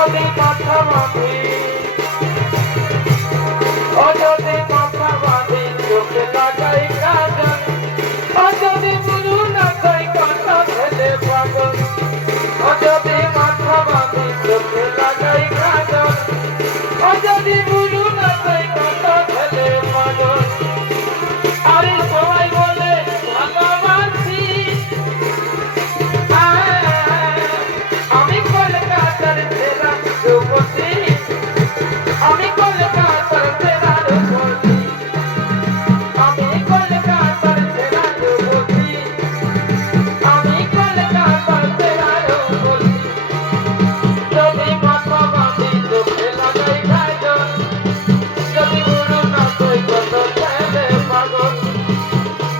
যদি মাথা বাঁধি ও যদি মাথা বাঁধি চোখে লাগাই কাজল ও যদি বুঝু না তাই কথা ফেলে পাগল ও যদি মাথা বাঁধি চোখে লাগাই কাজল ও যদি বুঝু না তাই কথা ফেলে পাগল আরে সবাই বলে ভালোবাসি আমি কলকাতার সেরা যুবতী আমি কলকাতার সেরা যুবতী আমি কলকাতার সেরা যুবতী আমি কলকাতার সেরা যুবতী যদি মাথা বাঁধি চোখে লাগাই কাজল যদি গুরু না কই কত ছেলে পাগল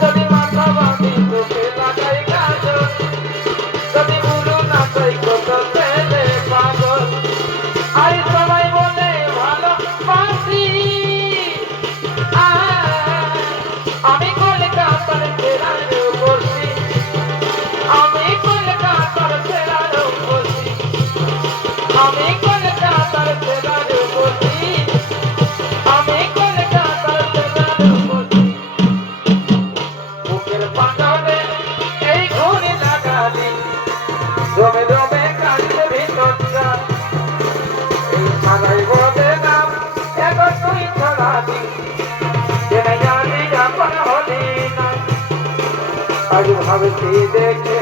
যদি মাথা বাঁধি চোখে লাগাই কাজল যদি গুরু না কই কত ছেলে পাগল আর সবাই বলে ভালোবাসি আমি কলকাতার সেরা যুবতী আমি কলকাতার সেরা যুবতী আমি কলকাতার সেরা যুবতী আমি কলকাতার সেরা যুবতী বুকের পাঁজরে এই ঘুড়ি লাগালি রবে রবে কাঁদছে ভিতরটা এই সারাই বলে নাম এবার তুই ছড়াবি জেনে জানি এখন হলি না আজ ভাবছি দেখে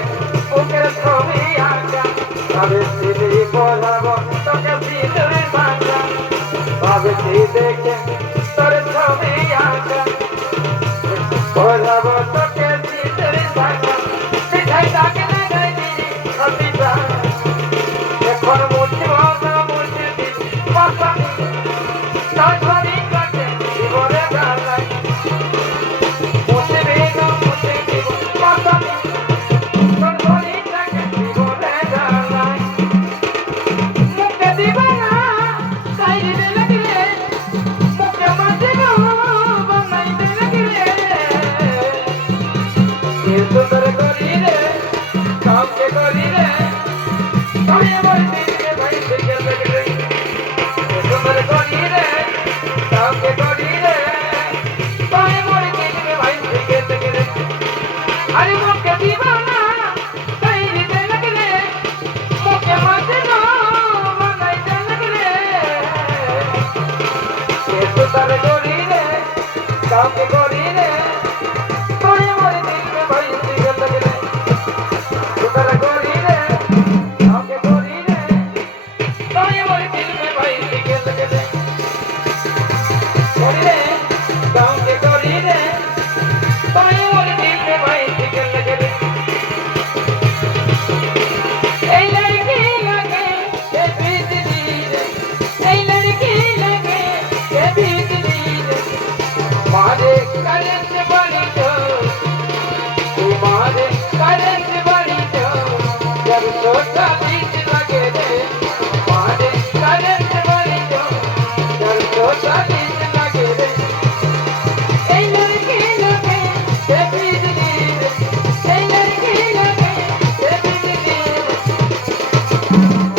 বুকের ছবি আঁকা ভাবছি বলাবো তোকে সিঁদুর ভাঙা ভাবছি দেখে তোর ছবি আঁকা বলাবো তোকে সিঁদুর ভাঙা পিঠাই তাকে লাগাই দিই ছবিটা এখন মুছব না মুছে দিই পাশানি তার ছবি কাটে জীবনে গালাই মুছবি না মুছে দিব পাশানি তোর ছবিটাকে জীবনে গালাই মুখে দিব না সাইডে লাগলে মুখে মাঝে বানাইতে লাগলে কে সুন্দর করি রে কাউকে করি রে আমি আমার দিকে ভাই থেকে লাগলে কে সুন্দর করি রে কাউকে করি রে আমি আমার দিকে ভাই থেকে লাগলে আরে মুখে দিব না সাইডে লাগলে মুখে মাঝে বানাইতে লাগলে কে সুন্দর করি রে কাউকে করি রে আমি আমার দিকে ভাই থেকে লাগলে সুন্দর করি রে কাউকে করি রে আমি আমার দিকে ভাই থেকে লাগলে করি রে কাউকে করি রে আমি আমার দিকে ভাই থেকে লাগলে এই লড়কি লাগে এ বিজলি রে এই লড়কি লাগে এ বিজলি রে मारे करंट बड़ी जो तुम्हारे करंट बड़ी जो जब छोटा बीच लगे रे मारे करंट बड़ी जो जब छोटा बीच लगे रे ए लड़की लगे ए बिजली रे ए लड़की लगे ए बिजली रे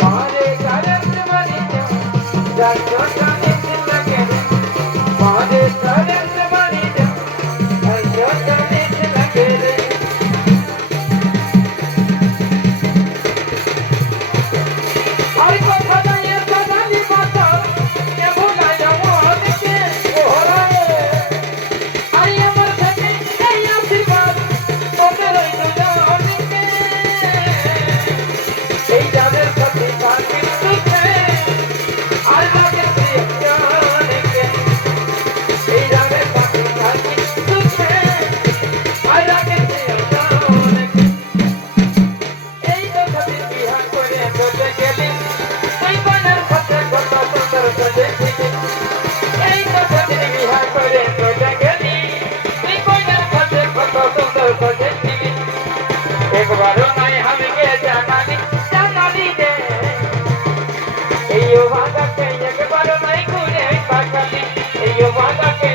मारे करंट बड़ी जो जब छोटा बीच लगे रे मारे करंट बड़ी जो जब छोटा बीच लगे रे আর কথা নাই কাদালি পাতা কে ভুলাই যাব দেখে ওরায়ে আই আমার থেকে এই আশীর্বাদ তোকে রইল জানিকে এই যাদের সাথে থাকি সুখে আর লাগে জানিকে এই যাদের সাথে থাকি সুখে আর লাগে জানিকে এই তো সাথে বিহার করে চলে গেলি তুই বনের সাথে কত সুন্দর দেখলি এই তো সাথে বিহার করে চলে গেলি তুই বনের সাথে কত সুন্দর দেখলি একবারও নাই আমাকে জানালি রে এই বাগাকে একবারও নাই ঘুরে পাকালি এই বাগাকে